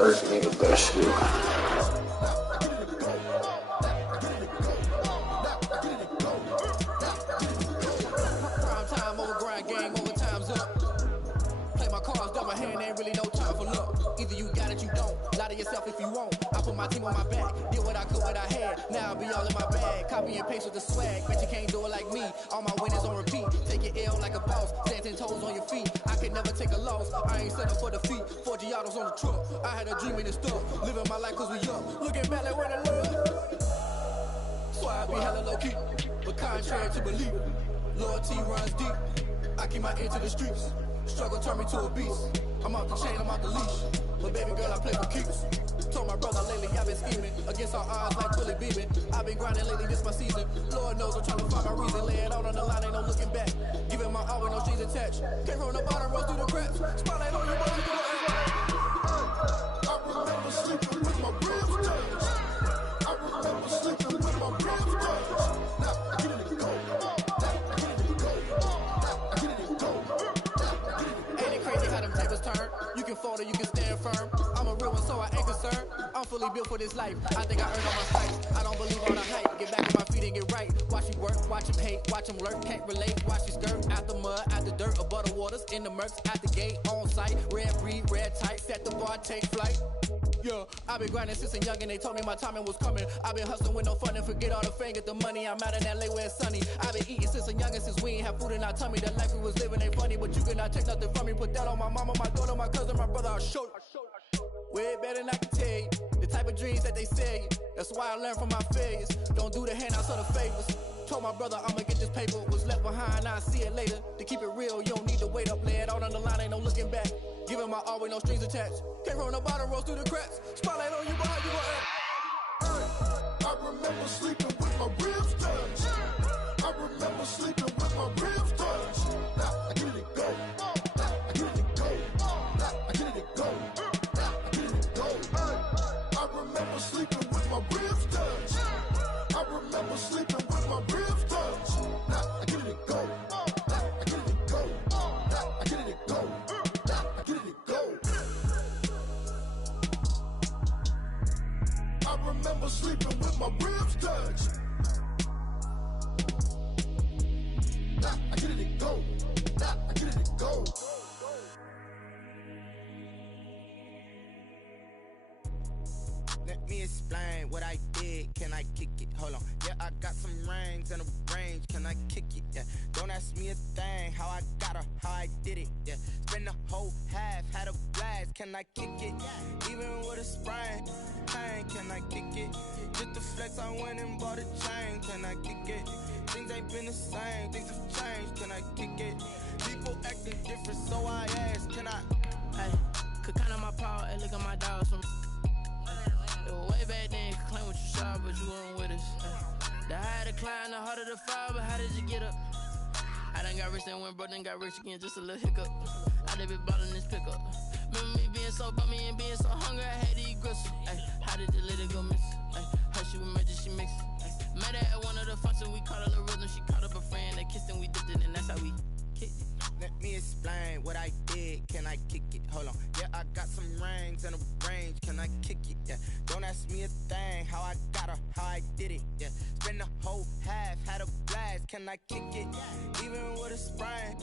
Earth nigga best shit. Prime time over grind, game over, time's up. Play my cards, dealt my hand, ain't really no time for luck. Either you got it, you don't. Lie to yourself if you won't. I put my team on my back, did what I could, what I had. Now I'll be all in my bag, copy and paste with the swag. Bet you can't do it like me. All my winners on repeat. Take your L like a boss, stand 10 toes on your feet. I can never take a loss. I ain't set up for defeat. 4 Giottos on the truck. I had a dream in the stuff. Living my life cause we up. Looking back like where the love. So I be hella low key, but contrary to belief, loyalty runs deep. I keep my ear to the streets. Struggle turned me to a beast. I'm off the chain, I'm off the leash. But baby girl, I play for keeps. Told my brother lately, I've been scheming against all odds like Willie Beeman. I've been grinding lately, this my season. Lord knows I'm trying to find my reason. Lay it out on the line, ain't no looking back. Giving my all with no strings attached. Came from the bottom, rose through the cracks. Spotlight on you, boy, you gon' I remember sleeping with my ribs touched. I remember sleeping with my ribs touched. Now I get it and go. Ain't it crazy how them tables turn? You can fold or you can stand firm. I'm a real one, so I ain't concerned. I'm fully built for this life. I think I earned all my stripes. I don't believe all the hype. Get back on my feet and get right. Watch you work, watch him hate, watch him lurk. Can't relate, watch you skirt. Out the mud, out the dirt, above the waters, in the murks, out the gate, on site. Red breed, red tight, set the bar, take flight. Yeah, I've been grinding since a young and they told me my timing was coming. I've been hustling with no fun and forget all the fame, get the money. I'm out in LA where it's sunny. I've been eating since a young and since we ain't have food in our tummy. The life we was living ain't funny, but you cannot take nothing from me. Put that on my mama, my daughter, my cousin, my brother, I'll show you. Way better than I can tell you. The type of dreams that they sell you. That's why I learned from my failures. Don't do the handouts or the favors. Told my brother I'ma get this paper. Was left behind, I'll see it later. To keep it real, you don't need to wait up. Lay it out on the line, ain't no looking back. Giving my all with no strings attached. Came from the bottom, rose through the cracks. Spotlight on you, boy, you gon' act. I remember sleeping with my ribs touched. I remember sleeping with my ribs touched. Now I get it and go. I get it and go. I get it and go. I get it and go. I remember sleeping with my ribs touched. I remember sleeping with my ribs touched. Now I get it and go. I get it and go. I get it and go. I get it and go. I remember sleeping with my ribs touched. I get it and go. I get it and go. Let me explain what I did. Can I kick it? Hold on. Yeah, I got some rings and a range. Can I kick it? Yeah. Don't ask me a thing. How I got her, how I did it. Yeah. Spend the whole half, had a blast. Can I kick it? Even with a sprain. Pain, can I kick it? Just the flex, I went and bought a chain. Can I kick it? Things ain't been the same. Things have changed. Can I kick it? People acting different, so I ask. Can I? Hey, could count on my power and look at my dogs from. Way back then, you could claim what you saw, but you weren't with us. The higher the climb, the harder the fall, but how did you get up? I done got rich and went broke, then got rich again, just a little hiccup. I done been ballin' this pickup. Remember me being so bummy and being so hungry, I had to eat gristle. Ay, how did the lady go miss? Ay, how she was magic, she mixed. Met her at one of the functions, we caught her the rhythm, she caught up a friend, they kissed and we dipped it, and that's how we kicked it. Let me explain what I did. Can I kick it? Hold on. Yeah, I got some rings and a range. Can I kick it? Yeah. Don't ask me a thing. How I got her, how I did it. Yeah. Spend the whole half, had a blast. Can I kick it? Even with a sprain.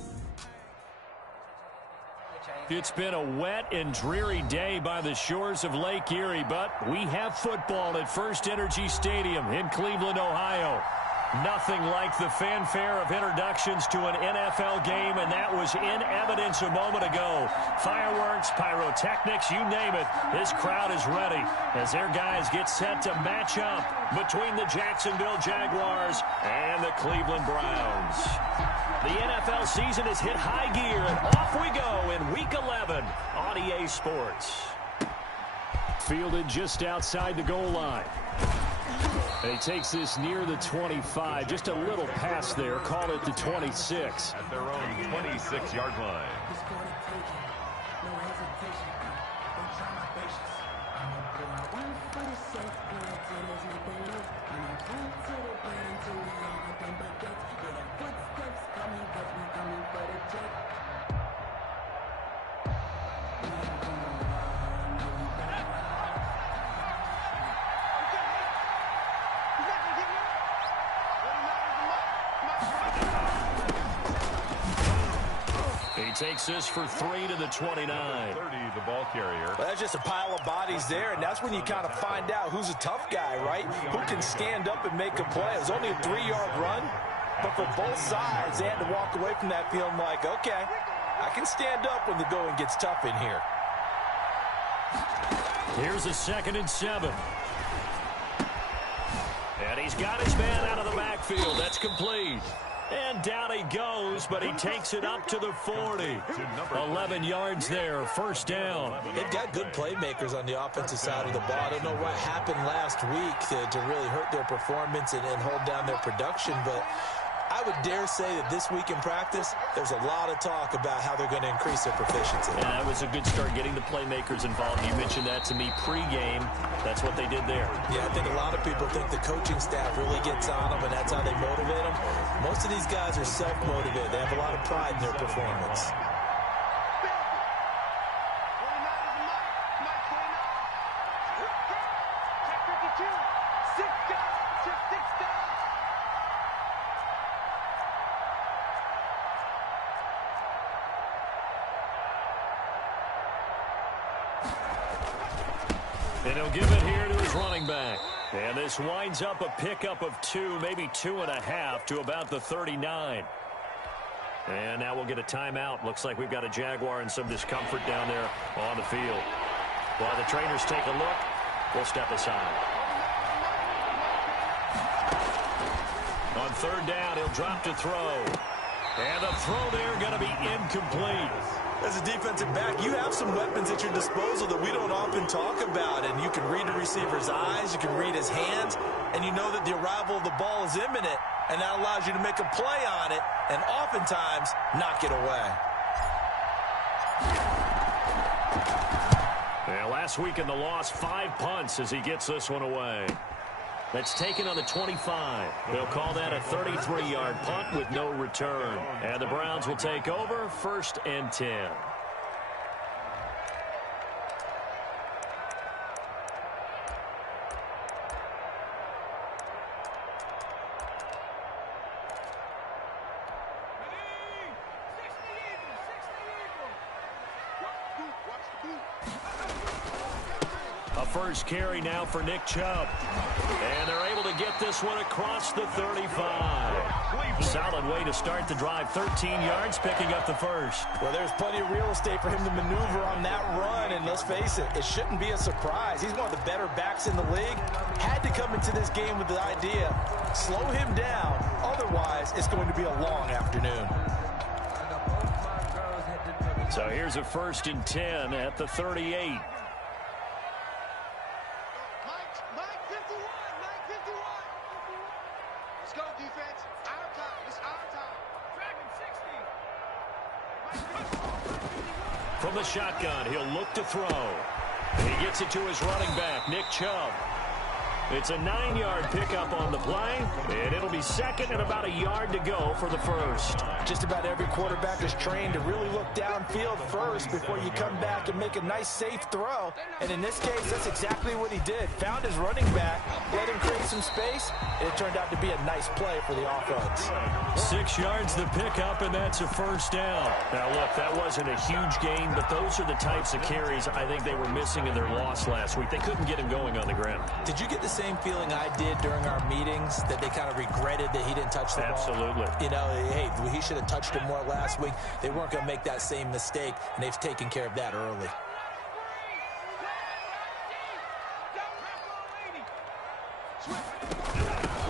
It's been a wet and dreary day by the shores of Lake Erie, but we have football at First Energy Stadium in Cleveland, Ohio. Nothing like the fanfare of introductions to an NFL game, and that was in evidence a moment ago. Fireworks, pyrotechnics, you name it. This crowd is ready as their guys get set to match up between the Jacksonville Jaguars and the Cleveland Browns. The NFL season has hit high gear, and off we go in Week 11 on EA Sports. Fielded just outside the goal line. And he takes this near the 25. Just a little pass there. Call it the 26. At their own 26-yard line. takes this for 3 to the 29. 30, the ball carrier. Well, that's just a pile of bodies there, and that's when you kind of find out who's a tough guy, right? Who can stand up and make a play. It was only a 3-yard run, but for both sides, they had to walk away from that feeling like, okay, I can stand up when the going gets tough in here. Here's a 2nd and 7. And he's got his man out of the backfield. That's complete. And down he goes, but he takes it up to the 40. 11 yards there, first down. They've got good playmakers on the offensive side of the ball. I don't know what happened last week to really hurt their performance and hold down their production, but I would dare say that this week in practice, there's a lot of talk about how they're going to increase their proficiency. Yeah, that was a good start getting the playmakers involved. You mentioned that to me pregame. That's what they did there. Yeah, I think a lot of people think the coaching staff really gets on them, and that's how they motivate them. Most of these guys are self-motivated. They have a lot of pride in their performance. And he'll give it here to his running back. And this winds up a pickup of 2, maybe 2.5 to about the 39. And now we'll get a timeout. Looks like we've got a Jaguar in some discomfort down there on the field. While the trainers take a look, we'll step aside. On 3rd down, he'll drop to throw. And the throw there going to be incomplete. As a defensive back, you have some weapons at your disposal that we don't often talk about, and you can read the receiver's eyes, you can read his hands, and you know that the arrival of the ball is imminent, and that allows you to make a play on it and oftentimes knock it away. Yeah, last week in the loss, 5 punts as he gets this one away. That's taken on the 25. They'll call that a 33-yard punt with no return. And the Browns will take over, 1st and 10. First carry now for Nick Chubb. And they're able to get this one across the 35. Solid way to start the drive. 13 yards, picking up the first. Well, there's plenty of real estate for him to maneuver on that run. And let's face it, it shouldn't be a surprise. He's one of the better backs in the league. Had to come into this game with the idea, slow him down. Otherwise, it's going to be a long afternoon. So here's a 1st and 10 at the 38. From the shotgun, he'll look to throw. And he gets it to his running back, Nick Chubb. It's a 9-yard pickup on the play, and it'll be 2nd and about a yard to go for the first. Just about every quarterback is trained to really look downfield first before you come back and make a nice, safe throw. And in this case, that's exactly what he did. Found his running back, let him create some space, and it turned out to be a nice play for the offense. 6 yards the pickup, and that's a first down. Now, look, that wasn't a huge gain, but those are the types of carries I think they were missing in their loss last week. They couldn't get him going on the ground. Did you get the same feeling I did during our meetings, that they kind of regretted that he didn't touch the ball? Absolutely. You know, hey, he should have touched it more last week. They weren't going to make that same mistake, and they've taken care of that early.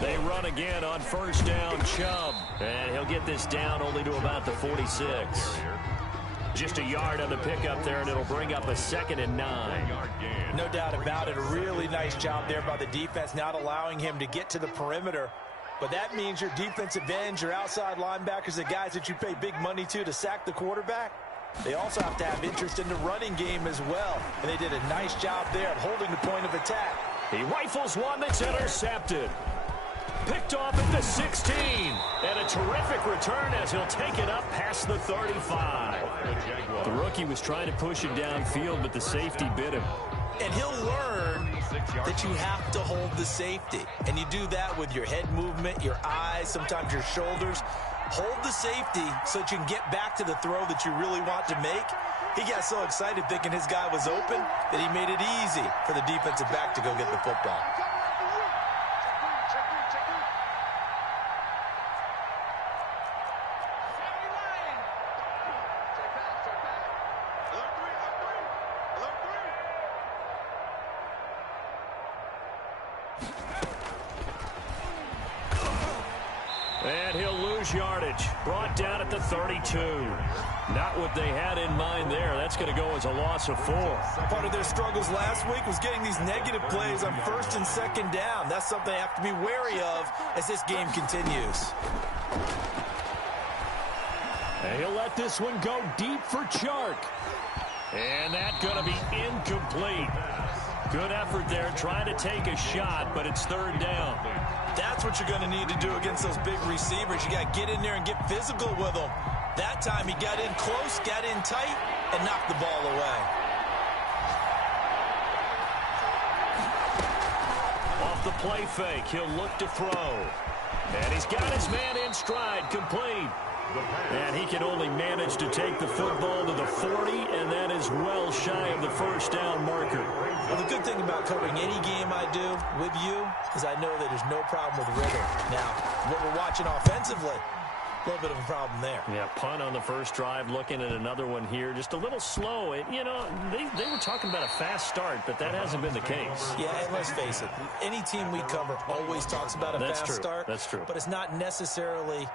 They run again on first down, Chubb. And he'll get this down only to about the 46. Just a yard on the pickup there, and it'll bring up a 2nd and 9. No doubt about it. A really nice job there by the defense, not allowing him to get to the perimeter. But that means your defensive ends, your outside linebackers, the guys that you pay big money to sack the quarterback, they also have to have interest in the running game as well. And they did a nice job there of holding the point of attack. He rifles one that's intercepted. Picked off at the 16. And a terrific return as he'll take it up past the 35. The rookie was trying to push it downfield, but the safety bit him. And he'll learn that you have to hold the safety. And you do that with your head movement, your eyes, sometimes your shoulders. hold the safety so that you can get back to the throw that you really want to make. He got so excited thinking his guy was open that he made it easy for the defensive back to go get the football. And he'll lose yardage. Brought down at the 32. Not what they had in mind there. That's going to go as a loss of 4. Part of their struggles last week was getting these negative plays on first and second down. That's something they have to be wary of as this game continues. And he'll let this one go deep for Chark. And that's going to be incomplete. Good effort there trying to take a shot, but it's third down. That's what you're going to need to do against those big receivers. You got to get in there and get physical with them. That time he got in close, got in tight, and knocked the ball away. Off the play fake, he'll look to throw. And he's got his man in stride, complete. And he can only manage to take the football to the 40, and that is well shy of the first down marker. Well, the good thing about covering any game I do with you is I know that there's no problem with rhythm. Now, what we're watching offensively, a little bit of a problem there. Yeah, punt on the first drive, looking at another one here. Just a little slow. You know, they were talking about a fast start, but that hasn't been the case. Yeah, and let's face it, any team we cover always talks about a fast start. That's true. But it's not necessarily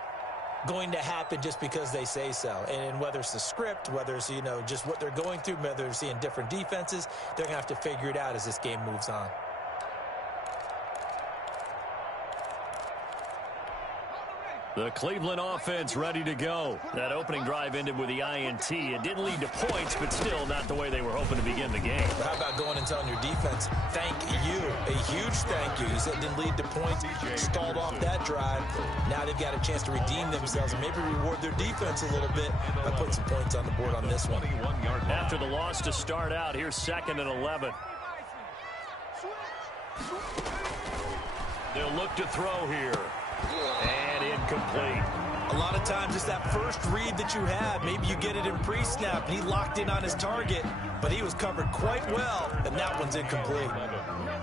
going to happen just because they say so. And whether it's the script, whether it's, you know, just what they're going through, whether they're seeing different defenses, they're going to have to figure it out as this game moves on. The Cleveland offense ready to go. That opening drive ended with the INT. It didn't lead to points, but still not the way they were hoping to begin the game. But how about going and telling your defense, thank you, a huge thank you. You said it didn't lead to points, stalled off that drive. Now they've got a chance to redeem themselves and maybe reward their defense a little bit by putting some points on the board on this one. After the loss to start out, here's 2nd and 11. They'll look to throw here. And incomplete. A lot of times it's that first read that you have. Maybe you get it in pre-snap, and he locked in on his target, but he was covered quite well, and that one's incomplete.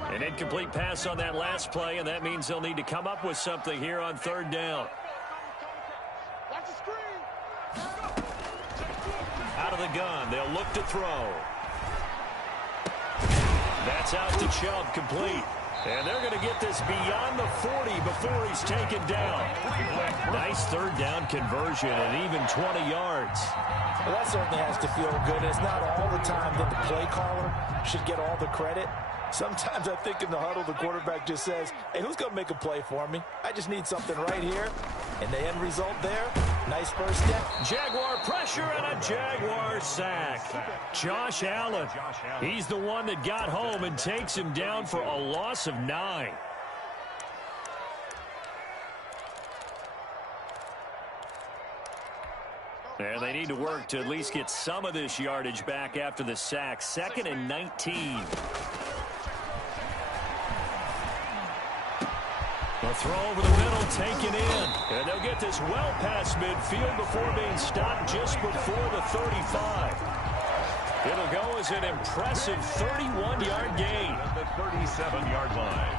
An incomplete pass on that last play, and that means they'll need to come up with something here on third down. Out of the gun, they'll look to throw. That's out to Chubb, complete. And they're going to get this beyond the 40 before he's taken down. Nice third down conversion and even 20 yards. Well, that certainly has to feel good. It's not all the time that the play caller should get all the credit. Sometimes I think in the huddle, the quarterback just says, hey, who's going to make a play for me? I just need something right here. And the end result there, nice first step. Jaguar pressure and a Jaguar sack. Josh Allen, he's the one that got home and takes him down for a loss of 9. And they need to work to at least get some of this yardage back after the sack. 2nd and 19. A throw over the middle, taken in. And they'll get this well past midfield before being stopped just before the 35. It'll go as an impressive 31-yard gain. The 37-yard line.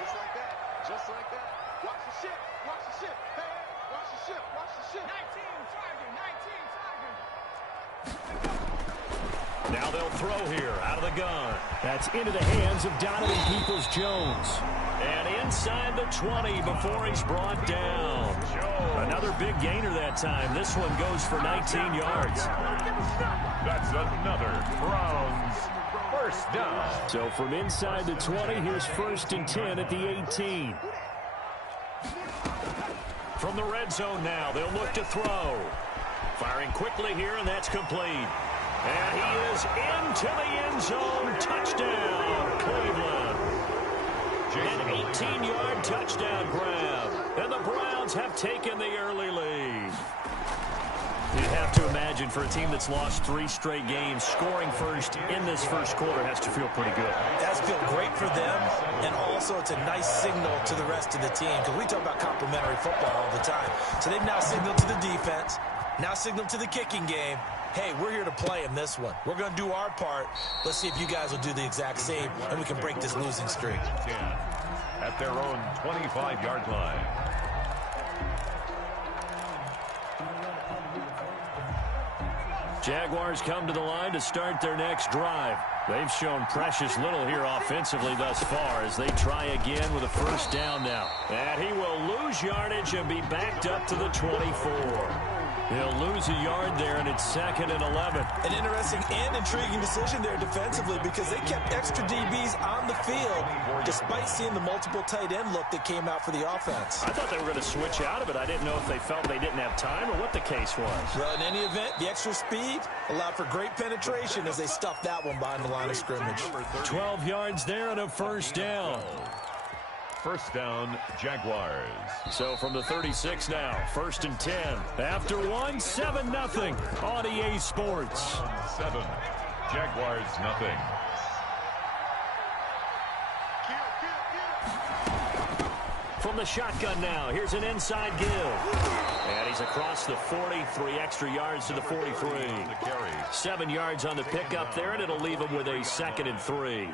Just like that. Just like that. Watch the ship. Watch the ship. Hey, watch the ship. Watch the ship. 19 target. 19 target. Now they'll throw here out of the gun. That's into the hands of Donovan Peoples-Jones. And inside the 20 before he's brought down. Another big gainer that time. This one goes for 19 yards. That's another Browns first down. So from inside the 20, here's 1st and 10 at the 18. From the red zone now, they'll look to throw. Firing quickly here, and that's complete. And he is into the end zone. Touchdown, Cleveland. An 18-yard touchdown grab. And the Browns have taken the early lead. You'd have to imagine imagine for a team that's lost 3 straight games, scoring first in this first quarter has to feel pretty good. It has to feel great for them, and also it's a nice signal to the rest of the team, because we talk about complementary football all the time. So they've now signaled to the defense, now signaled to the kicking game, hey, we're here to play in this one. We're going to do our part. Let's see if you guys will do the exact same, and we can break this losing streak. At their own 25-yard line. Jaguars come to the line to start their next drive. They've shown precious little here offensively thus far as they try again with a first down now. And he will lose yardage and be backed up to the 24. He'll lose a yard there, and it's 2nd and 11. An interesting and intriguing decision there defensively, because they kept extra DBs on the field despite seeing the multiple tight end look that came out for the offense. I thought they were going to switch out of it. I didn't know if they felt they didn't have time or what the case was. Well, in any event, the extra speed allowed for great penetration as they stuffed that one behind the line of scrimmage. 12 yards there and a first down. First down, Jaguars. So from the 36 now, 1st and 10. After 7-0 on EA Sports. 7. Jaguars nothing. From the shotgun now, here's an inside give. And he's across the 40, 3 extra yards to the 43. 7 yards on the pickup there, and it'll leave him with a 2nd and 3.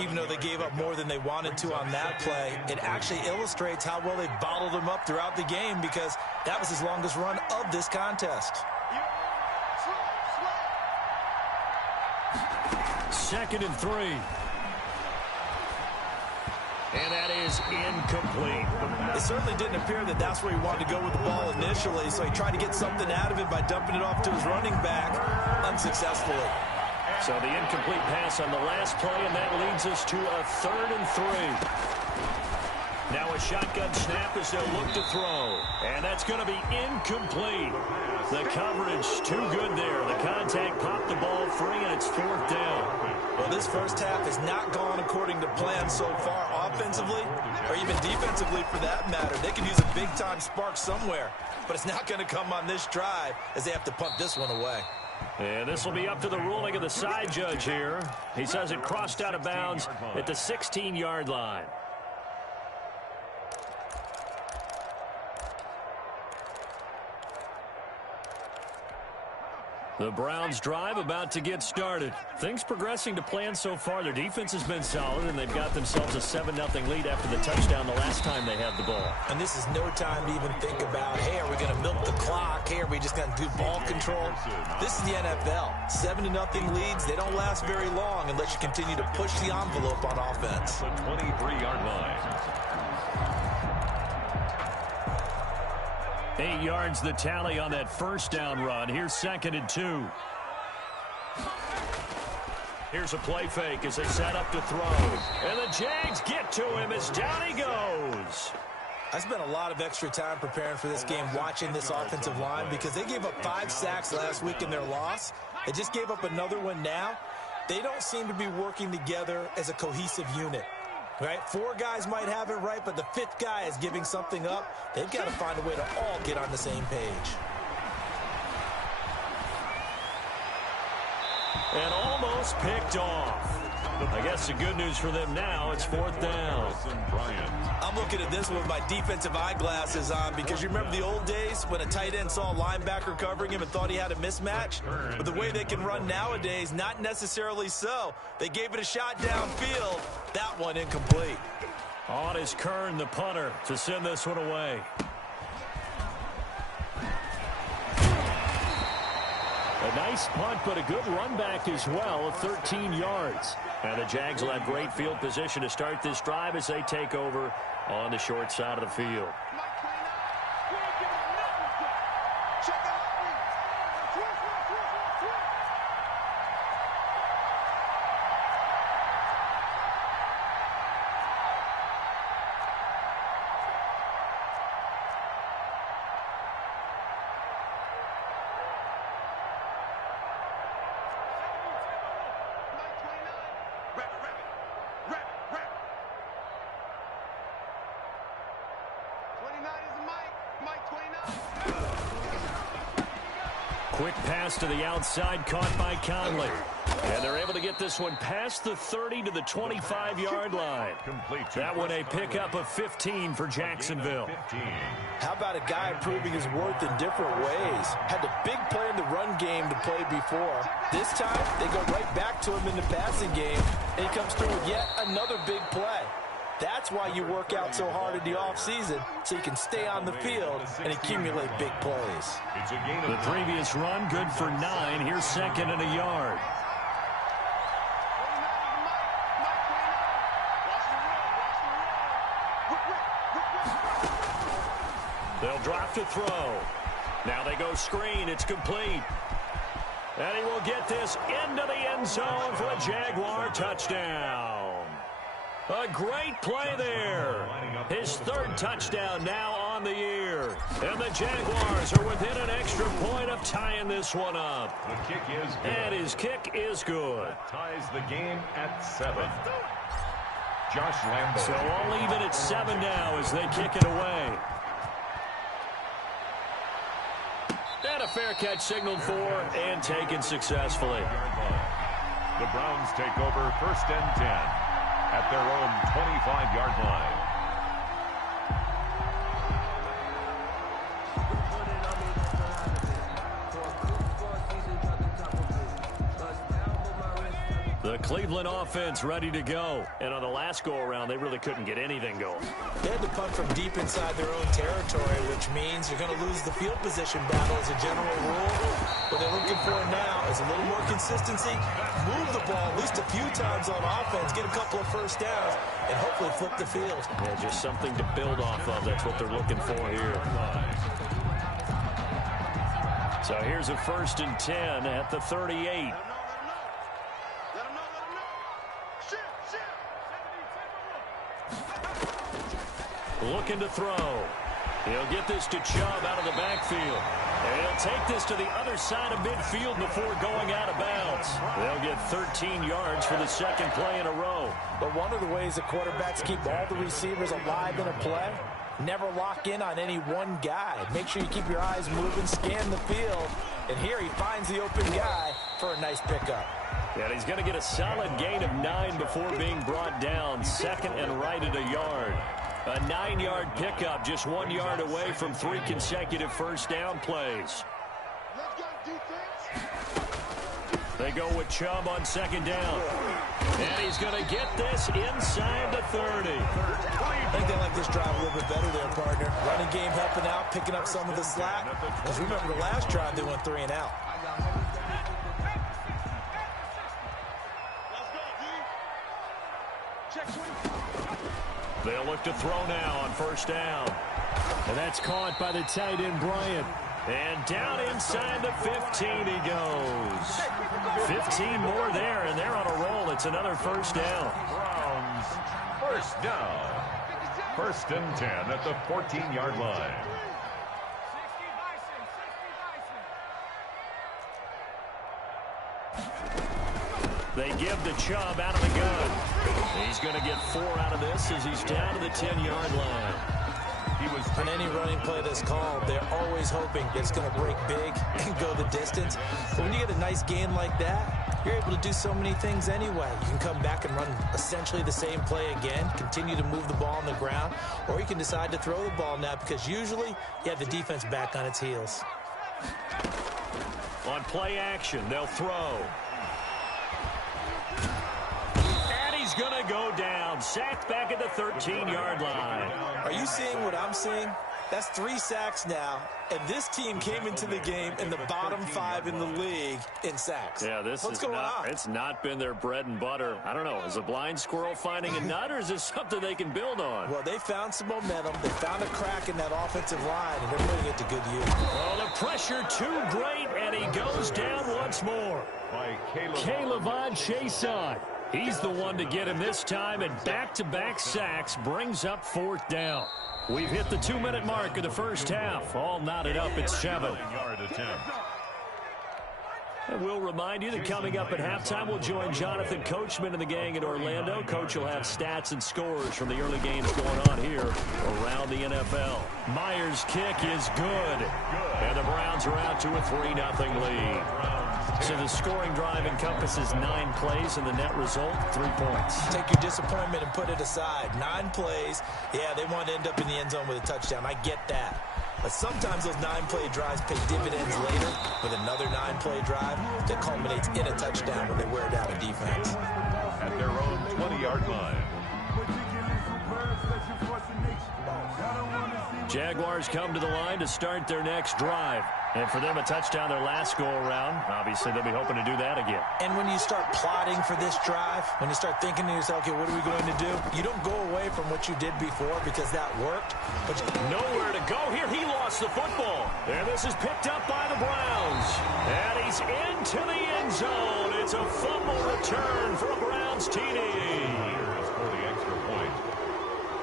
Even though they gave up more than they wanted to on that play, it actually illustrates how well they bottled him up throughout the game, because that was his longest run of this contest. 2nd and 3. And that is incomplete. It certainly didn't appear that that's where he wanted to go with the ball initially, so he tried to get something out of it by dumping it off to his running back unsuccessfully. So the incomplete pass on the last play, and that leads us to a 3rd and 3. Now a shotgun snap as they'll look to throw. And that's going to be incomplete. The coverage too good there. The contact popped the ball free, and it's 4th down. Well, this first half has not gone according to plan so far offensively, or even defensively for that matter. They could use a big-time spark somewhere, but it's not going to come on this drive as they have to punt this one away. And this will be up to the ruling of the side judge here. He says it crossed out of bounds at the 16-yard line. The Browns drive about to get started. Things progressing to plan so far. Their defense has been solid, and they've got themselves a 7-0 lead after the touchdown the last time they had the ball. And this is no time to even think about, hey, are we going to milk the clock? Hey, are we just going to do ball control? This is the NFL. 7-0 leads, they don't last very long unless you continue to push the envelope on offense. The 23-yard line. 8 yards the tally on that first down run. Here's 2nd and 2. Here's a play fake as they set up to throw. And the Jags get to him as down he goes. I spent a lot of extra time preparing for this game watching this offensive line, because they gave up 5 sacks last week in their loss. They just gave up another one now. They don't seem to be working together as a cohesive unit. Right? 4 guys might have it right, but the 5th guy is giving something up. They've got to find a way to all get on the same page. And almost picked off. I guess the good news for them now, it's 4th down. I'm looking at this with my defensive eyeglasses on, because you remember the old days when a tight end saw a linebacker covering him and thought he had a mismatch? But the way they can run nowadays, not necessarily so. They gave it a shot downfield. That one incomplete. On is Kern, the punter, to send this one away. A nice punt, but a good run back as well of 13 yards. And the Jags will have great field position to start this drive as they take over on the short side of the field. Quick pass to the outside, caught by Conley. And they're able to get this one past the 30 to the 25-yard line. That one a pickup of 15 for Jacksonville. How about a guy proving his worth in different ways? Had a big play in the run game to play before. This time, they go right back to him in the passing game, and he comes through with yet another big play. That's why you work out so hard in the offseason, so you can stay on the field and accumulate big plays. The previous run, good for 9. Here's second and a yard. They'll drop to throw. Now they go screen. It's complete. And he will get this into the end zone for a Jaguar touchdown. A great play there. His third touchdown now on the year. And the Jaguars are within an extra point of tying this one up. The kick is good. And his kick is good. That ties the game at 7. Josh Lambo. So all even at 7 now as they kick it away. And a fair catch signaled for and taken successfully. The Browns take over 1st and 10 at their own 25-yard line. The Cleveland offense ready to go. And on the last go-around, they really couldn't get anything going. They had to punt from deep inside their own territory, which means you're going to lose the field position battle as a general rule. What they're looking for now is a little more consistency, move the ball at least a few times on offense, get a couple of first downs, and hopefully flip the field. Yeah, just something to build off of. That's what they're looking for here. So here's a 1st and 10 at the 38. Looking to throw. He'll get this to Chubb out of the backfield. And he'll take this to the other side of midfield before going out of bounds. They'll get 13 yards for the second play in a row. But one of the ways the quarterbacks keep all the receivers alive in a play, never lock in on any one guy. Make sure you keep your eyes moving, scan the field. And here he finds the open guy for a nice pickup. Yeah, he's going to get a solid gain of 9 before being brought down. Second and right at a yard. A 9-yard pickup, just 1 yard away from 3 consecutive first down plays. They go with Chubb on second down. And he's going to get this inside the 30. I think they like this drive a little bit better there, partner. Running game helping out, picking up some of the slack. Because remember the last drive, they went 3 and out. They'll look to throw now on first down. And that's caught by the tight end, Bryant. And down inside the 15 he goes. 15 more there, and they're on a roll. It's another first down. Browns, first down. 1st and 10 at the 14-yard line. They give the Chubb out of the gun. He's going to get 4 out of this as he's down to the 10-yard line. On any running play that's called, they're always hoping that it's going to break big and go the distance. But when you get a nice gain like that, you're able to do so many things anyway. You can come back and run essentially the same play again, continue to move the ball on the ground, or you can decide to throw the ball now because usually you have the defense back on its heels. On play action, they'll throw. He's going to go down. Sacked back at the 13-yard line. Are you seeing what I'm seeing? That's 3 sacks now, and this team came into the game in the bottom 5 in the league in sacks. Yeah, what's going on? It's not been their bread and butter. I don't know. Is a blind squirrel finding a nut, or is this something they can build on? Well, they found some momentum. They found a crack in that offensive line, and they're putting it to good use. Oh, the pressure too great, and he goes down once more. By Caleb Chason. He's the one to get him this time, and back-to-back sacks brings up 4th down. We've hit the 2-minute mark of the first half. All knotted up at 7. And we'll remind you that coming up at halftime, we'll join Jonathan Coachman and the gang in Orlando. Coach will have stats and scores from the early games going on here around the NFL. Myers' kick is good. And the Browns are out to a 3-0 lead. So the scoring drive encompasses 9 plays, and the net result, 3 points. Take your disappointment and put it aside. 9 plays. Yeah, they want to end up in the end zone with a touchdown. I get that. But sometimes those 9-play drives pay dividends later with another 9-play drive that culminates in a touchdown when they wear down a defense. At their own 20-yard line. Jaguars come to the line to start their next drive. And for them, a touchdown their last go-around. Obviously, they'll be hoping to do that again. And when you start plotting for this drive, when you start thinking to yourself, okay, what are we going to do? You don't go away from what you did before because that worked. But nowhere to go here. He lost the football. And this is picked up by the Browns. And he's into the end zone. It's a fumble return for a Browns TD.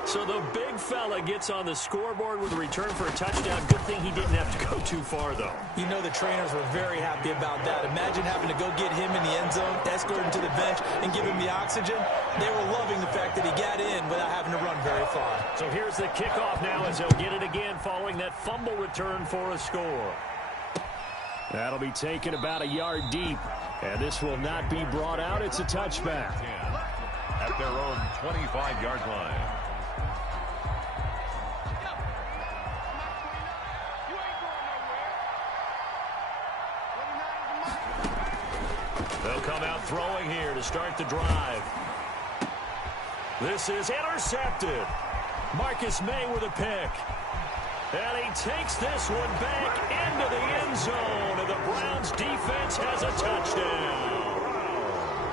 So the big fella gets on the scoreboard with a return for a touchdown. Good thing he didn't have to go too far, though. You know the trainers were very happy about that. Imagine having to go get him in the end zone, escort him to the bench, and give him the oxygen. They were loving the fact that he got in without having to run very far. So here's the kickoff now as he'll get it again following that fumble return for a score. That'll be taken about a yard deep. And this will not be brought out. It's a touchback. At their own 25-yard line. They'll come out throwing here to start the drive. This is intercepted. Marcus May with a pick. And he takes this one back into the end zone. And the Browns defense has a touchdown.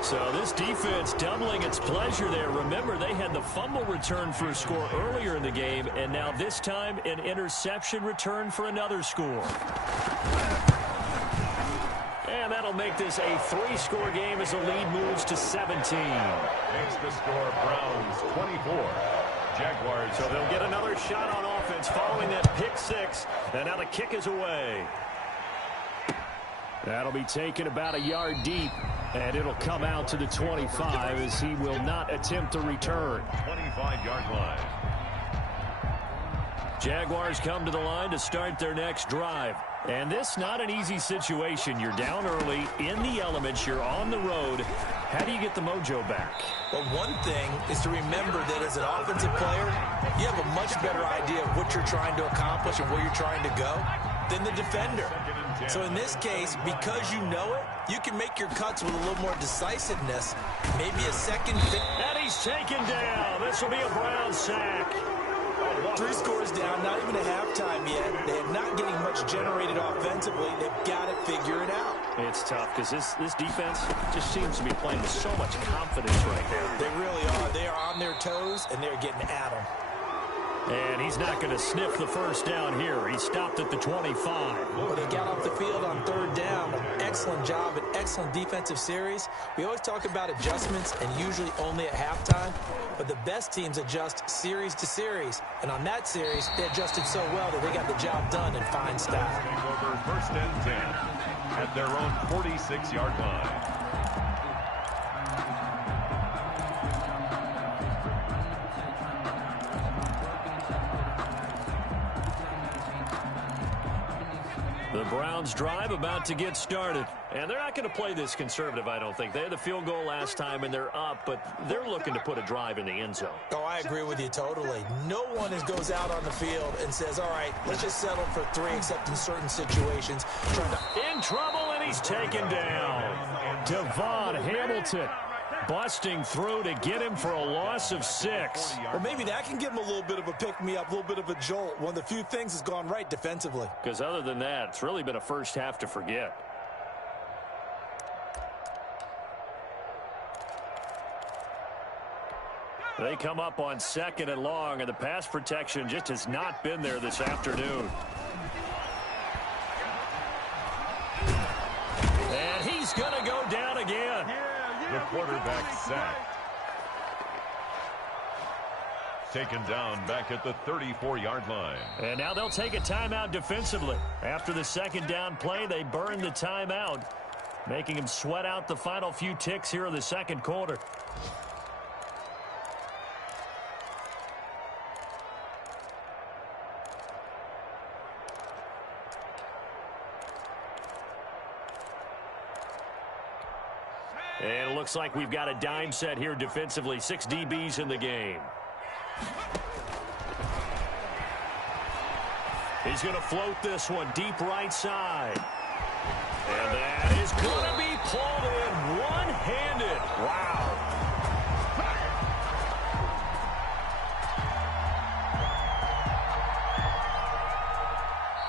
So this defense doubling its pleasure there. Remember, they had the fumble return for a score earlier in the game. And now this time an interception return for another score. And that'll make this a 3-score game as the lead moves to 17. Makes the score Browns 24. Jaguars. So they'll get another shot on offense following that pick 6. And now the kick is away. That'll be taken about a yard deep. And it'll come out to the 25 as he will not attempt to return. 25-yard line. Jaguars come to the line to start their next drive. And this not an easy situation. You're down early, in the elements, you're on the road. How do you get the mojo back? Well, one thing is to remember that as an offensive player, you have a much better idea of what you're trying to accomplish and where you're trying to go than the defender. So in this case, because you know it, you can make your cuts with a little more decisiveness. Maybe a second. And he's taken down. This will be a Brown sack. 3 scores down, not even a halftime yet. They're not getting much generated offensively. They've got to figure it out. It's tough because this defense just seems to be playing with so much confidence right now. They really are. They are on their toes, and they're getting at them. And he's not going to sniff the first down here. He stopped at the 25. Well, they got off the field on 3rd down. An excellent job, an excellent defensive series. We always talk about adjustments and usually only at halftime. But the best teams adjust series to series. And on that series, they adjusted so well that they got the job done in fine style. Over 1st and 10 at their own 46-yard line. The Browns drive about to get started. And they're not going to play this conservative, I don't think. They had the field goal last time, and they're up, but they're looking to put a drive in the end zone. Oh, I agree with you totally. No one goes out on the field and says, all right, let's just settle for 3, except in certain situations. In trouble, and he's taken down. Devon Hamilton busting through to get him for a loss of 6. Well, maybe that can give him a little bit of a pick-me-up, a little bit of a jolt. One of the few things has gone right defensively. Because other than that, it's really been a first half to forget. They come up on 2nd and long, and the pass protection just has not been there this afternoon. And he's going to go down again. The quarterback sacked. Taken down back at the 34-yard line. And now they'll take a timeout defensively. After the 2nd down play, they burn the timeout. making him sweat out the final few ticks here in the second quarter. And it looks like we've got a dime set here defensively. 6 DBs in the game. He's going to float this one deep right side. And that is going to be pulled in one-handed. Wow.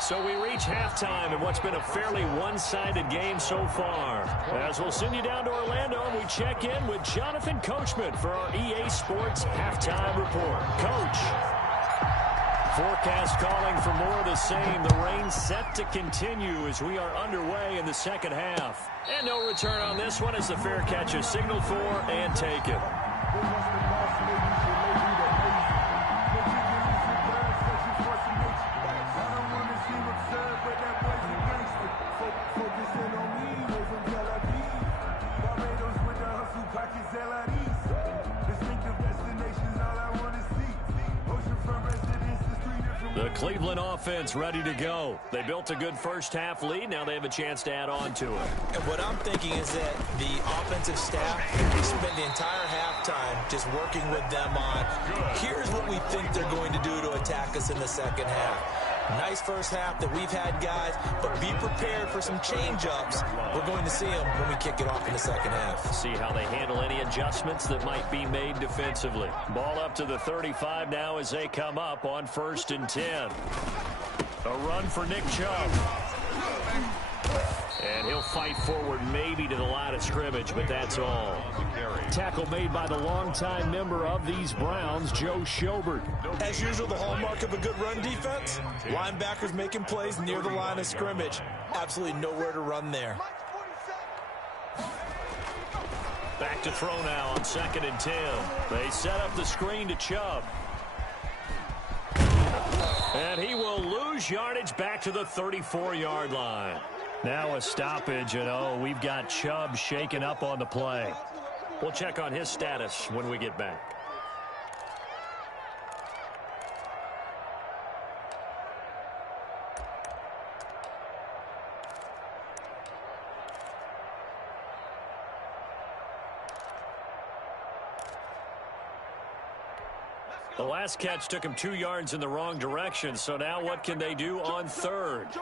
So we reach halftime in what's been a fairly one-sided game so far. As we'll send you down to Orlando, and we check in with Jonathan Coachman for our EA Sports Halftime Report. Coach. Forecast calling for more of the same. The rain set to continue as we are underway in the second half. And no return on this one as the fair catch is signaled for and taken. The Cleveland offense ready to go. They built a good first-half lead. Now they have a chance to add on to it. And what I'm thinking is that the offensive staff spent the entire halftime just working with them on, here's what we think they're going to do to attack us in the second half. Nice first half that we've had, guys, but be prepared for some change-ups. We're going to see them when we kick it off in the second half. See how they handle any adjustments that might be made defensively. Ball up to the 35 now as they come up on 1st and 10. A run for Nick Chubb. And he'll fight forward maybe to the line of scrimmage, but that's all. Tackle made by the longtime member of these Browns, Joe Schobert. As usual, the hallmark of a good run defense, linebackers making plays near the line of scrimmage. Absolutely nowhere to run there. Back to throw now on 2nd and 10. They set up the screen to Chubb. And he will lose yardage back to the 34-yard line. Now a stoppage, and we've got Chubb shaken up on the play. We'll check on his status when we get back. The last catch took him 2 yards in the wrong direction, so now what can they do on 3rd?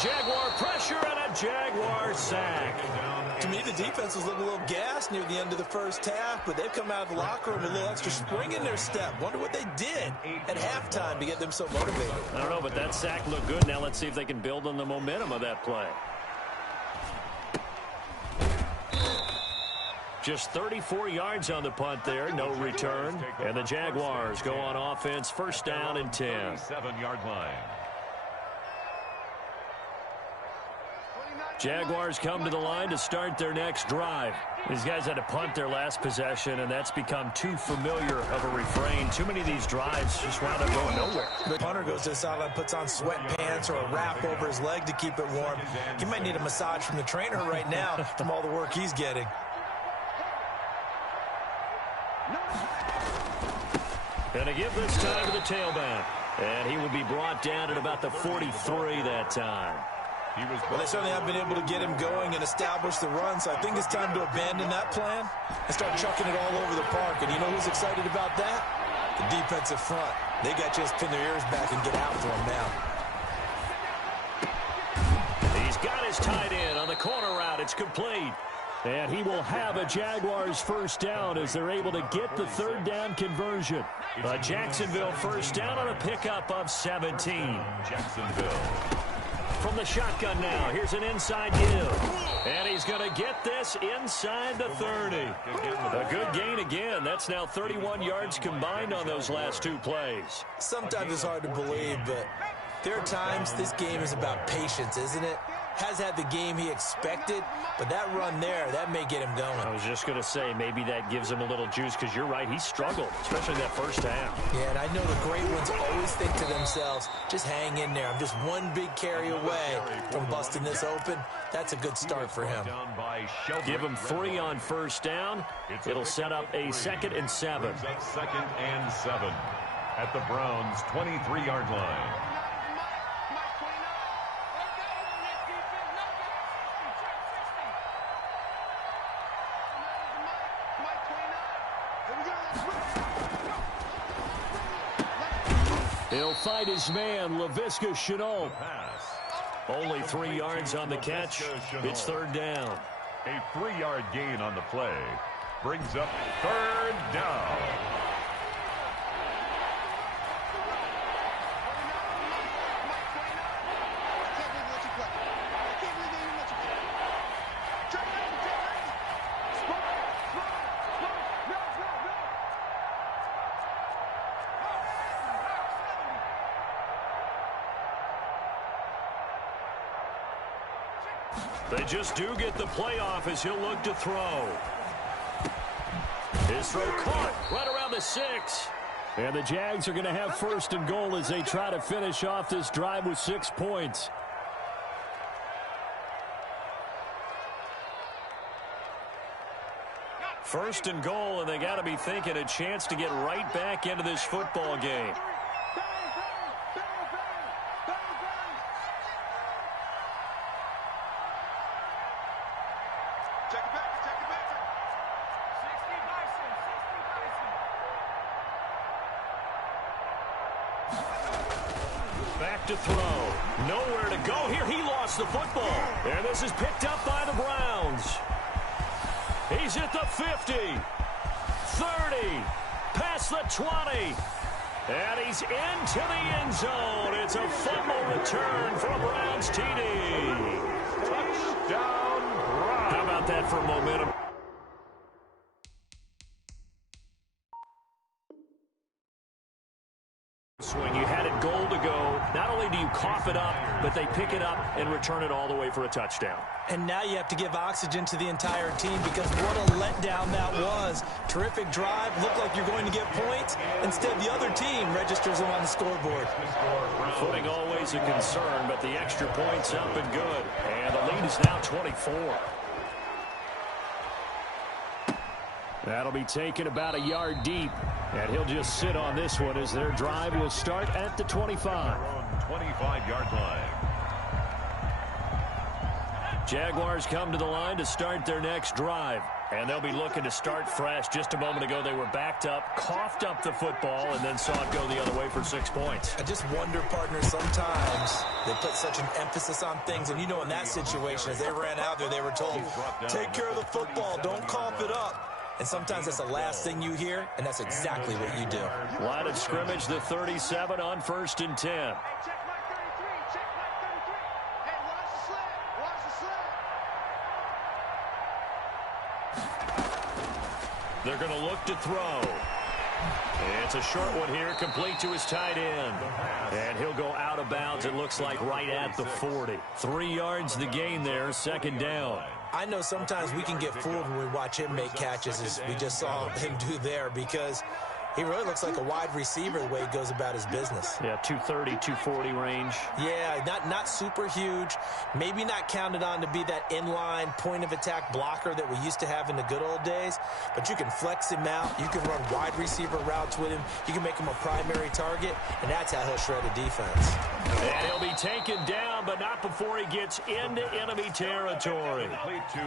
Jaguar pressure and a Jaguar sack. To me, the defense was looking a little gassed near the end of the first half, but they've come out of the locker room with a little extra spring in their step. Wonder what they did at halftime to get them so motivated. I don't know, but that sack looked good. Now let's see if they can build on the momentum of that play. Just 34 yards on the punt there, no return. And the Jaguars go on offense, 1st down and 10. 7-yard line. Jaguars come to the line to start their next drive. These guys had to punt their last possession, and that's become too familiar of a refrain. Too many of these drives just wound up going nowhere. The punter goes to the sideline, puts on sweatpants or a wrap over his leg to keep it warm. He might need a massage from the trainer right now from all the work he's getting. And to give this time to the tailback. And he will be brought down at about the 43 that time. Well, they certainly have been able to get him going and establish the run, so I think it's time to abandon that plan and start chucking it all over the park. And you know who's excited about that? The defensive front. They got to just pin their ears back and get after him now. He's got his tight end on the corner route. It's complete. And he will have a Jaguars 1st down as they're able to get the 3rd down conversion. A Jacksonville 1st down on a pickup of 17. Jacksonville. From the shotgun now, here's an inside give. And he's going to get this inside the 30. A good gain again. That's now 31 yards combined on those last 2 plays. Sometimes it's hard to believe, but there are times this game is about patience, isn't it? has had the game he expected, but that run there, that may get him going. I was just going to say, maybe that gives him a little juice, because you're right, he struggled, especially in that first half. Yeah, and I know the great ones always think to themselves, just hang in there. I'm just one big carry away from busting this open. That's a good start for him. Give him 3 on first down. It'll set up a 2nd and 7. 2nd and 7 at the Browns' 23-yard line. He'll fight his man, Laviska Shenault. Only 3 yards on the catch. It's 3rd down. A 3-yard gain on the play brings up 3rd down. They just do get the playoff as he'll look to throw. His throw caught right around the 6. And the Jags are going to have 1st and goal as they try to finish off this drive with 6 points. First and goal, and they got to be thinking a chance to get right back into this football game. Back to throw. Nowhere to go here. He lost the football. And this is picked up by the Browns. He's at the 50. 30. Past the 20. And he's into the end zone. It's a fumble return for a Browns TD. Touchdown, Browns. How about that for momentum? Swing. You had it goal to go. Not only do you cough it up, but they pick it up and return it all the way for a touchdown. And now you have to give oxygen to the entire team, because what a letdown that was. Terrific drive. Looked like you're going to get points. Instead, the other team registers them on the scoreboard. Footing always a concern, but the extra point's up and good. And the lead is now 24. That'll be taken about a yard deep. And he'll just sit on this one as their drive will start at the 25. 25-yard line. Jaguars come to the line to start their next drive. And they'll be looking to start fresh. Just a moment ago, they were backed up, coughed up the football, and then saw it go the other way for 6 points. I just wonder, partner, sometimes they put such an emphasis on things. And you know, in that situation, as they ran out there, they were told, take care of the football, don't cough it up. And sometimes that's the last thing you hear, and that's exactly what you do. Line of scrimmage, the 37 on 1st and 10. Check mark 33. Check mark 33. Hey, watch the sled. Watch the sled. They're going to look to throw. It's a short one here, complete to his tight end. And he'll go out of bounds, it looks like, right at the 40. 3 yards the gain there, 2nd down. I know sometimes we can get fooled when we watch him make catches, as we just saw him do there, because he really looks like a wide receiver the way he goes about his business. Yeah, 230, 240 range. Yeah, not super huge. Maybe not counted on to be that inline point-of-attack blocker that we used to have in the good old days, but you can flex him out. You can run wide receiver routes with him. You can make him a primary target, and that's how he'll shred a defense. And he'll be taken down, but not before he gets into enemy territory.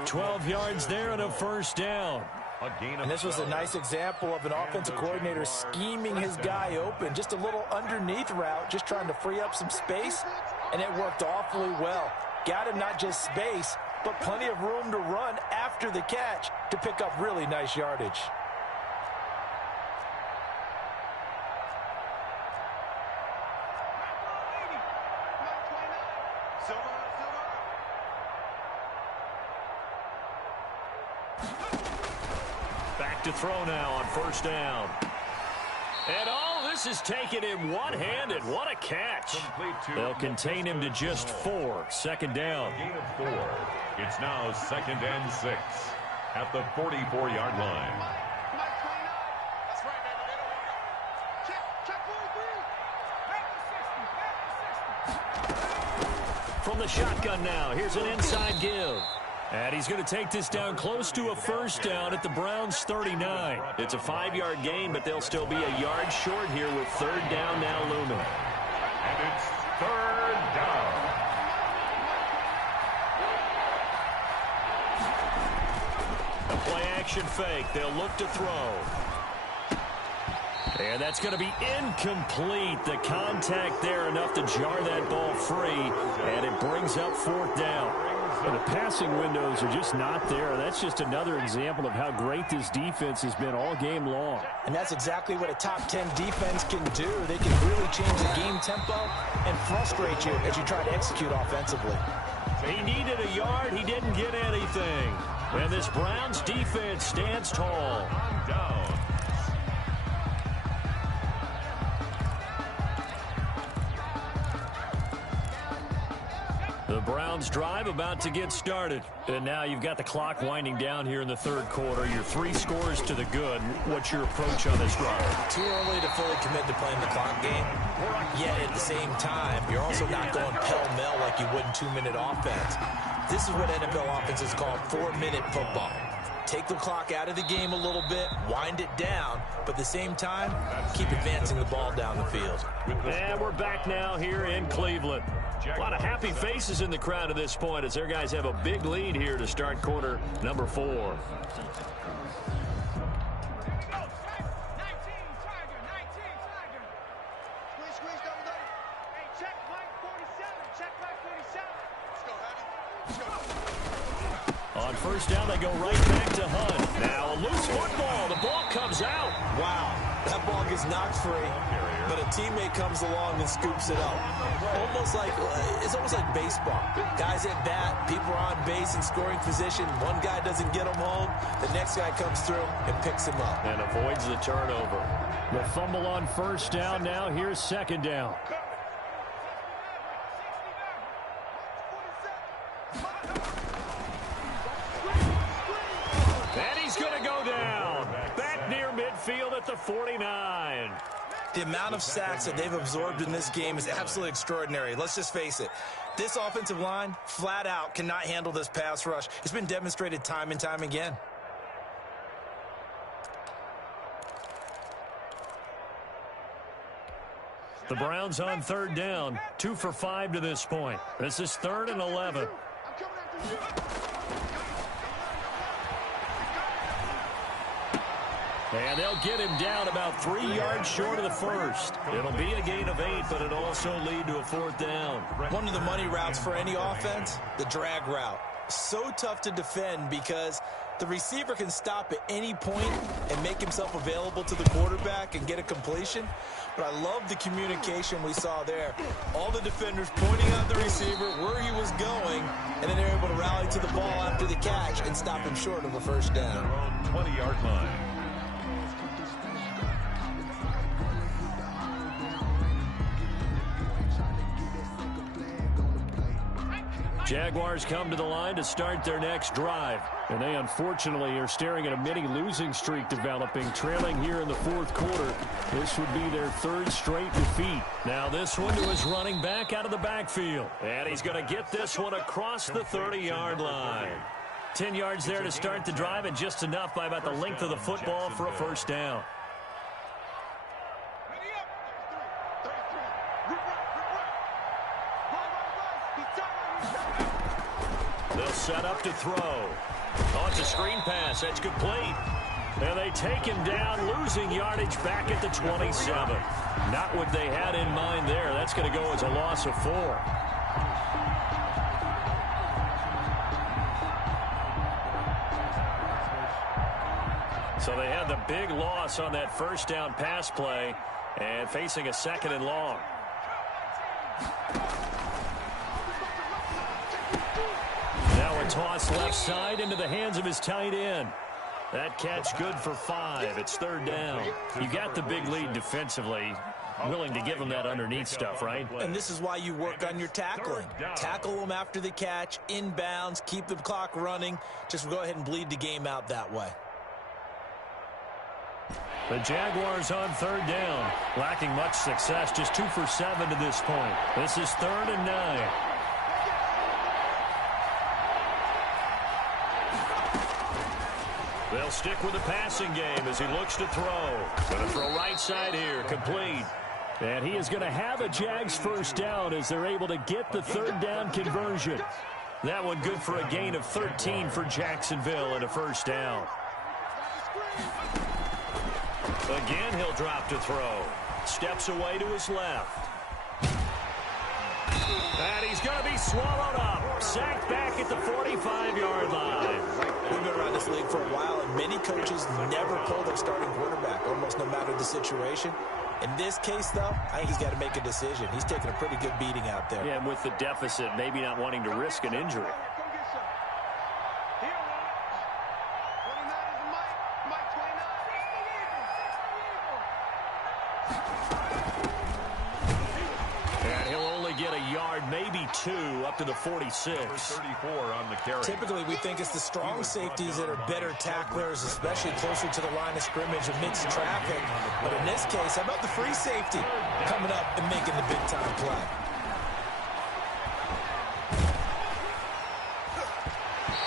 12 yards there and a 1st down. And this was a nice example of an offensive coordinator scheming his guy open. Just a little underneath route, just trying to free up some space, and it worked awfully well. Got him not just space, but plenty of room to run after the catch to pick up really nice yardage. Back to throw now on 1st down. And all this is taken in one-handed. What a catch. They'll contain him to just 4. Second down. Gain of 4. It's now 2nd and 6 at the 44-yard line. That's right, baby. They don't want to check 43. From the shotgun now, here's an inside give. And he's going to take this down close to a first down at the Browns' 39. It's a 5-yard gain, but they'll still be a yard short here with third down now looming. And it's third down. A play-action fake. They'll look to throw. And that's going to be incomplete. The contact there enough to jar that ball free, and it brings up fourth down. And the passing windows are just not there. That's just another example of how great this defense has been all game long. And that's exactly what a top 10 defense can do. They can really change the game tempo and frustrate you as you try to execute offensively. He needed a yard. He didn't get anything. And this Browns defense stands tall. Down. The Browns drive about to get started. And now you've got the clock winding down here in the third quarter. Your 3 scores to the good. What's your approach on this drive? Too early to fully commit to playing the clock game. Yet at the same time, you're also not going pell-mell like you would in 2-minute offense. This is what NFL offenses call 4-minute football. Take the clock out of the game a little bit, wind it down, but at the same time, keep advancing the ball down the field. And we're back now here in Cleveland. A lot of happy faces in the crowd at this point as their guys have a big lead here to start quarter number 4. 19, Tiger, 19, Tiger. Squeeze, double. Hey, check flight 47, check flight 47. Let's go, Heavy. Let's go. On first down, they go right back to Hunt. Now a loose football. The ball comes out. Wow, that ball gets knocked free, but a teammate comes along and scoops it up. It's almost like baseball. Guys at bat, people are on base in scoring position. One guy doesn't get him home. The next guy comes through and picks him up. And avoids the turnover. The fumble on first down now. Here's second down. And he's going to go down. Back near midfield at the 49. The amount of sacks that they've absorbed in this game is absolutely extraordinary. Let's just face it. This offensive line, flat out, cannot handle this pass rush. It's been demonstrated time and time again. The Browns on third down. 2 for 5 to this point. This is 3rd and 11. I'm coming after you. And they'll get him down about 3 yards short of the first. It'll be a gain of 8, but it'll also lead to a fourth down. One of the money routes for any offense, the drag route. So tough to defend because the receiver can stop at any point and make himself available to the quarterback and get a completion. But I love the communication we saw there. All the defenders pointing at the receiver where he was going, and then they're able to rally to the ball after the catch and stop him short of a first down. 20-yard line. Jaguars come to the line to start their next drive. And they unfortunately are staring at a mini losing streak developing, trailing here in the fourth quarter. This would be their 3rd straight defeat. Now this one to his running back out of the backfield. And he's going to get this one across the 30-yard line. 10 yards there to start the drive, and just enough by about the length of the football for a first down. They'll set up to throw. Oh, it's a screen pass. That's complete. And they take him down, losing yardage back at the 27. Not what they had in mind there. That's going to go as a loss of 4. So they had the big loss on that first down pass play and facing a 2nd and long. Now a toss left side into the hands of his tight end. That catch good for 5. It's third down. You got the big lead defensively. Willing to give them that underneath stuff, right? And this is why you work on your tackling. Tackle them after the catch, inbounds, keep the clock running. Just go ahead and bleed the game out that way. The Jaguars on third down. Lacking much success, just 2 for 7 to this point. This is 3rd and 9. They'll stick with the passing game as he looks to throw. Going to throw right side here, complete. And he is going to have a Jags first down as they're able to get the third down conversion. That one good for a gain of 13 for Jacksonville and a first down. Again, he'll drop to throw. Steps away to his left. And he's going to be swallowed up. Sacked back at the 45-yard line. We've been around this league for a while, and many coaches never pull their starting quarterback, almost no matter the situation. In this case, though, I think he's got to make a decision. He's taking a pretty good beating out there. Yeah, and with the deficit, maybe not wanting to risk an injury. And he'll only get a yard, maybe 2, up to the 46. 34 on the carry. Typically, we think it's the strong safeties that are better tacklers, especially closer to the line of scrimmage amidst traffic. But in this case, how about the free safety coming up and making the big-time play?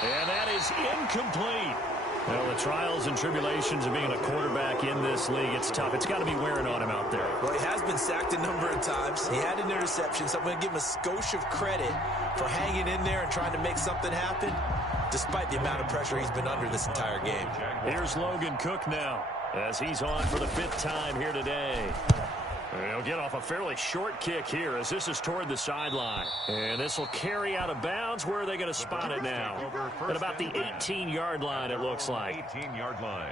And that is incomplete. Well, the trials and tribulations of being a quarterback in this league, it's tough. It's got to be wearing on him out there. Well, he has been sacked a number of times. He had an interception, so I'm going to give him a skosh of credit for hanging in there and trying to make something happen, despite the amount of pressure he's been under this entire game. Here's Logan Cook now, as he's on for the 5th time here today. He'll get off a fairly short kick here as this is toward the sideline. And this will carry out of bounds. Where are they going to spot it now? At about the 18-yard line, it looks like. 18-yard line.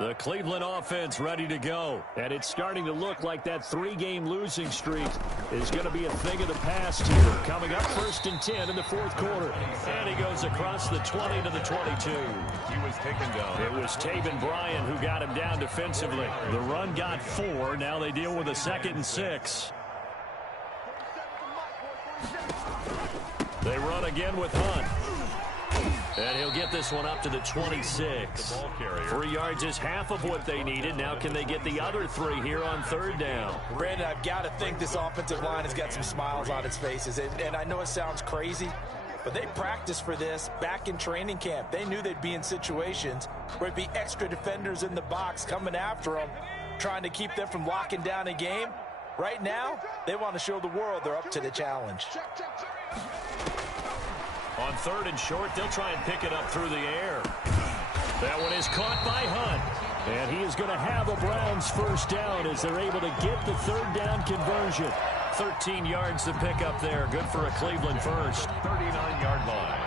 The Cleveland offense ready to go. And it's starting to look like that 3-game losing streak is going to be a thing of the past here. Coming up 1st and 10 in the 4th quarter. And he goes across the 20 to the 22. He was taken down. It was Taven Bryan who got him down defensively. The run got 4. Now they deal with a 2nd and 6. They run again with Hunt. And he'll get this one up to the 26. 3 yards is half of what they needed. Now can they get the other 3 here on 3rd down? Brandon, I've got to think this offensive line has got some smiles on its faces. And I know it sounds crazy, but they practiced for this back in training camp. They knew they'd be in situations where it'd be extra defenders in the box coming after them, trying to keep them from locking down a game. Right now, they want to show the world they're up to the challenge. On 3rd and short, they'll try and pick it up through the air. That one is caught by Hunt. And he is going to have a Browns first down as they're able to get the 3rd down conversion. 13 yards to pick up there. Good for a Cleveland first. 39-yard line.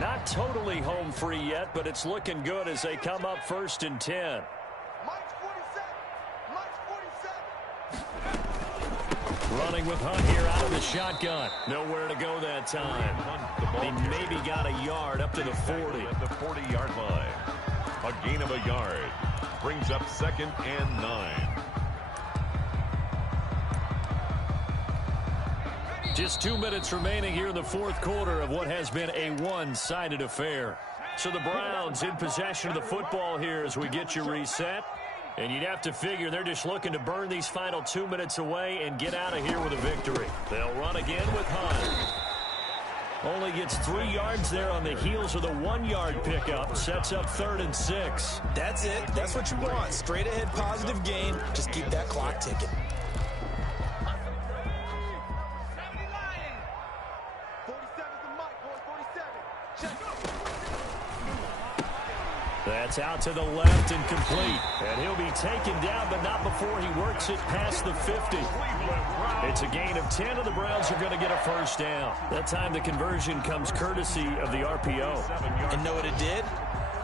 Not totally home free yet, but it's looking good as they come up 1st and 10. Running with Hunt here out of the shotgun. Nowhere to go that time. He maybe got a yard up to the 40. At the 40-yard line. A gain of a yard. Brings up 2nd and 9. Just 2 minutes remaining here in the 4th quarter of what has been a one-sided affair. So the Browns in possession of the football here as we get you reset. And you'd have to figure they're just looking to burn these final 2 minutes away and get out of here with a victory. They'll run again with Hunt. Only gets 3 yards there on the heels of the 1-yard pickup. Sets up 3rd and 6. That's it. That's what you want. Straight ahead positive gain. Just keep that clock ticking. That's out to the left and complete. And he'll be taken down, but not before he works it past the 50. It's a gain of 10, and the Browns are going to get a first down. That time the conversion comes courtesy of the RPO. And know what it did?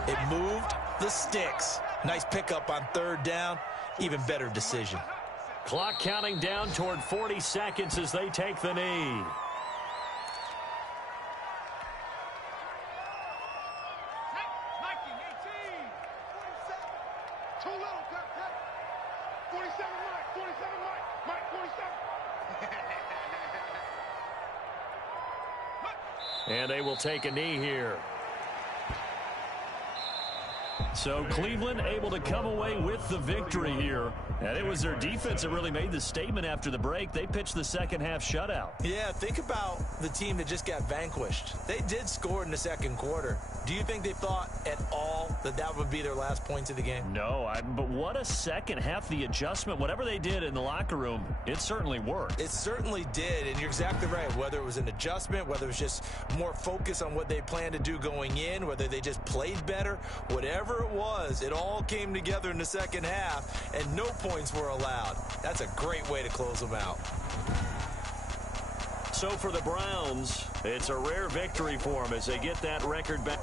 It moved the sticks. Nice pickup on third down. Even better decision. Clock counting down toward 40 seconds as they take the knee. And they will take a knee here. So Cleveland able to come away with the victory here. And it was their defense that really made the statement after the break. They pitched the second half shutout. Yeah, think about the team that just got vanquished. They did score in the second quarter. Do you think they thought at all that that would be their last points of the game? No, but what a second half. The adjustment, whatever they did in the locker room, it certainly worked. It certainly did, and you're exactly right. Whether it was an adjustment, whether it was just more focus on what they planned to do going in, whether they just played better, whatever it was, it all came together in the second half, and no points were allowed. That's a great way to close them out. So for the Browns, it's a rare victory for them as they get that record back.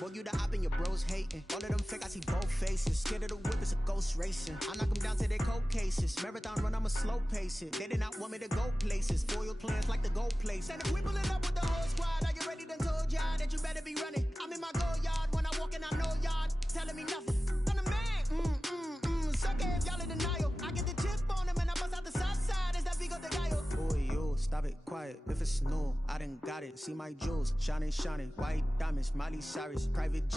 Boy, you the op and your bros hating. All of them fake, I see both faces. Scared of the whip, it's a ghost racing. I knock them down to their cold cases. Marathon run, I'ma slow pace it. They did not want me to go places. Foil plans like the gold place. And if we pulling up with the whole squad, are you ready? Done told y'all that you better be running. I'm in my go yard when I walk in, I know y'all telling me nothing. I'm the man. Sucker if y'all in denial. I get the chip on them and I bust out the south side. Is that Vigo the guy? Boy, yo, stop it, quiet. If it's no, I done got it. See my jewels, shining, white diamonds, Miley Cyrus, private jet.